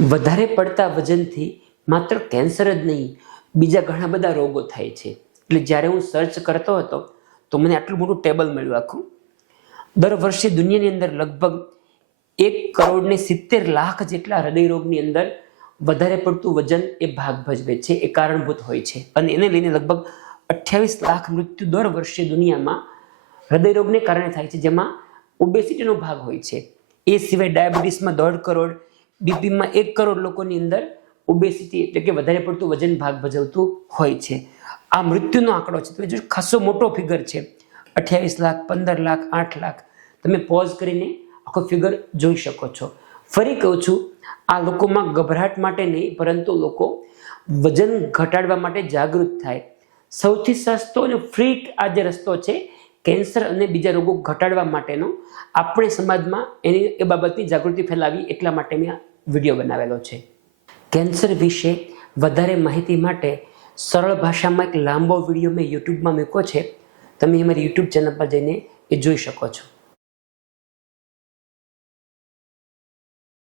વધારે પડતા વજનથી માત્ર કેન્સર જ નહીં, બીજા ઘણા બધા રોગો થાય છે. એટલે જ્યારે હું સર્ચ કરતો હતો તો મને આટલું મોટું ટેબલ મળ્યું આખું. દર વર્ષે દુનિયાની અંદર લગભગ 1,70,00,000 જેટલા હૃદયરોગની અંદર વધારે પડતું વજન એ ભાગ ભજવે છે, એ કારણભૂત હોય છે. અને એને લઈને લગભગ 28 લાખ મૃત્યુ દર વર્ષે દુનિયામાં હૃદયરોગને કારણે થાય છે, જેમાં ઓબેસિટીનો ભાગ હોય છે. એ સિવાય ડાયાબિટીસમાં 1.5 કરોડ, બીપીમાં 1 કરોડ લોકોની અંદર ઓબેસિટી એટલે કે વધારે પડતું વજન ભાગ ભજવતું હોય છે. આ મૃત્યુનો આંકડો છે. તમે જો ખાસો મોટો ફિગર છે, 28 લાખ, 15 લાખ, 8 લાખ. તમે પોઝ કરીને આખો ફિગર જોઈ શકો છો. ફરી કહું છું, આ લોકોમાં ગભરાટ માટે નહીં, પરંતુ લોકો વજન ઘટાડવા માટે જાગૃત થાય. સૌથી સસ્તો અને ફ્રી આ જે રસ્તો છે કેન્સર અને બીજા રોગો ઘટાડવા માટેનો, આપણે સમાજમાં એ બાબતની જાગૃતિ ફેલાવી એટલા માટે મેં આ વિડીયો બનાવેલો છે. કેન્સર વિશે વધારે માહિતી માટે સરળ ભાષામાં એક લાંબો વિડીયો મેં યુટ્યુબમાં મૂક્યો છે. તમે અમારી યુટ્યુબ ચેનલ પર જઈને એ જોઈ શકો છો.